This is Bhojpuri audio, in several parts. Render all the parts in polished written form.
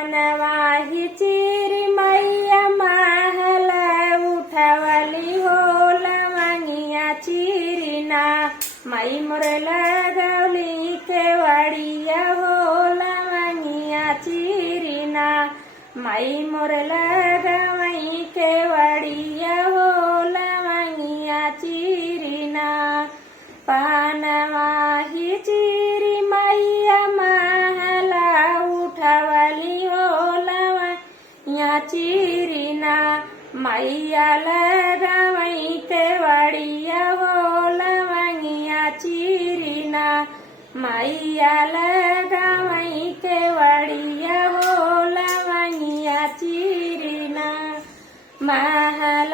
नवाही चिरी मैया महल उठवली हो लवंगिया चिरीना मई मोर लगौली केवड़िया हो लवंगिया चिरीना मई मोर लगवई केवड़िया हो लवंगिया चिरीना पानवाही चिरी मैया महल उठवली हो लवंगिया चिरीना मैया लगवई केवड़िया हो लवंगिया चिरीना मैया लगवई केवड़िया हो लवंगिया चिरीना महल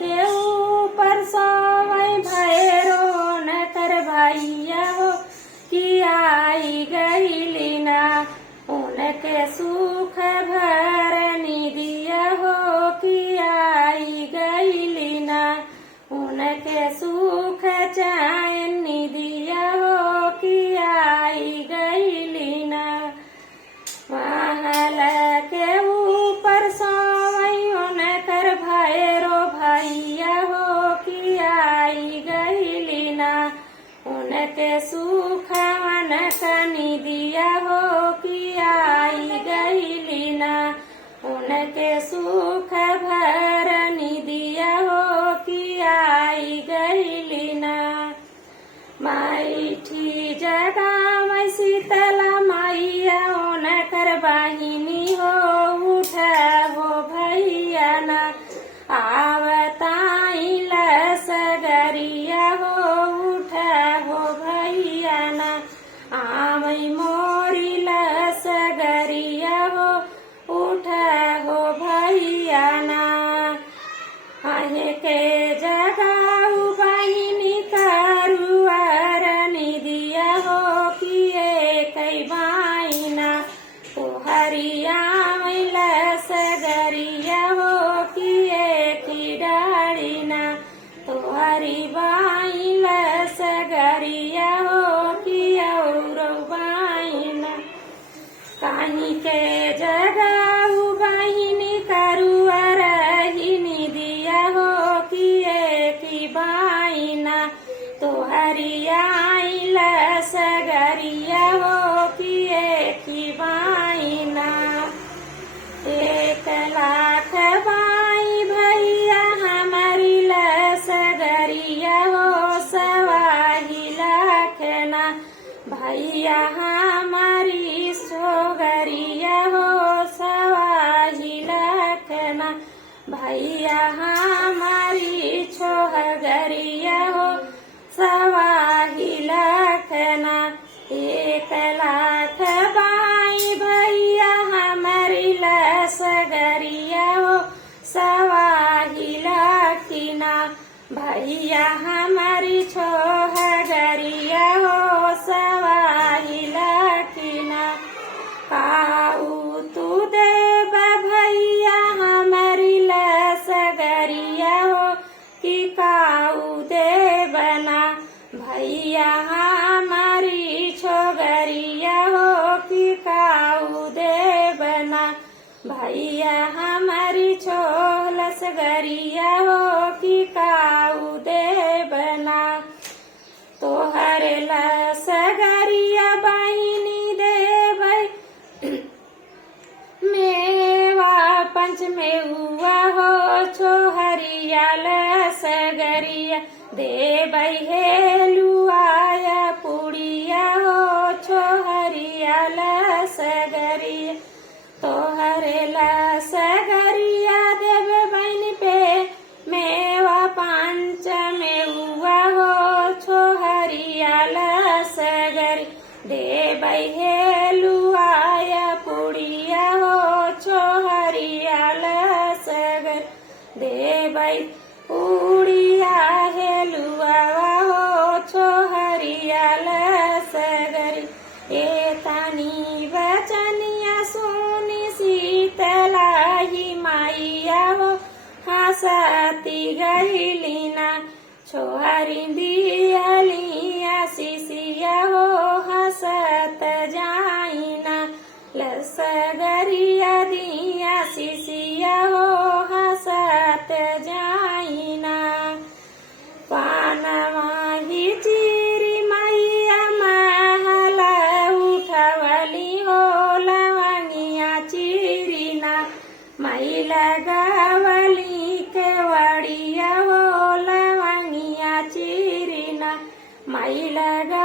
के ऊपर सोवई भैरो न कर भैया हो कि आई गईलीना उनके सुख भरनी दिया हो कि आई गईलीना उनके सुख चैन दिया हो कि आई गईलीना महल के ऊपर सोवई उनकर भैरो भैया हो कि आई गईलीना उनके सुख कनी दिया हो कि आई गईलीना उनके सुख भरनी दिया हो कि आई गईलीना माईठी जगह में शीतला मैया उनकर बहिनी हो उठ हो भैया ना आवताई लसगरिया हो उठ हो भैया ना आवई मोरी लसगरिया हो उठ हो भैया ना आहे के जगह बहिनी करुआरनी दिया हो कि कई बाइना तुहरिया लसगरिया हो कि की डाड़ीना तुहरी बाई लसगरिया हो कि और बाइना कहीं के जगह बहिनी करुआ रहीनी दिया हो कि बाइना तुहरिया लसगरिया हो कि बाइना 1,00,000 बाई भैया हमारी लसगरिया हो 1,00,000 ना भैया हमारी सोगरिया हो 1,00,000 ना भैया हमारी छोहगरिया हो 1,00,000 ना 1,00,000 बाई भैया हमारी लसगरिया हो 1,00,000 ना भैया हमारी छोहगरिया हो 1,00,000 ना काऊ तू देव भैया हमारी लसगरिया हो कि काऊ देवना भैया हमारी छोगरिया हो कि काऊ देवना भैया हमारी छोलसगरिया हो कि काऊ देवना तोहर लसगरिया बहिनी देवै मेवा पंच में हुआ हो छोहरिया लसगरिया देवै हेलुआया पुड़िया हो छोहरिया लसगरिया तोहर लसगरिया देव बहन पे मेवा पंच में हुआ हो छोहरिया लसगरी देवै हेलुआया पुड़िया हो छोहरिया लसगर देवै पुड़िया हेलुआ हो छोहरिया लसगर तानी बचनिया सुनी शीतला ही माइया हो हंसती गईलीना छोहरी दियलिया शिशिया हो हंसत जाइना लसगरिया शिशिया हो हंसत जाइना पानवाही चिरी मैया महल उठवली हो लवंगिया चिरिना मई लगावली केवड़िया हो लवंगिया चिरिना मई लगा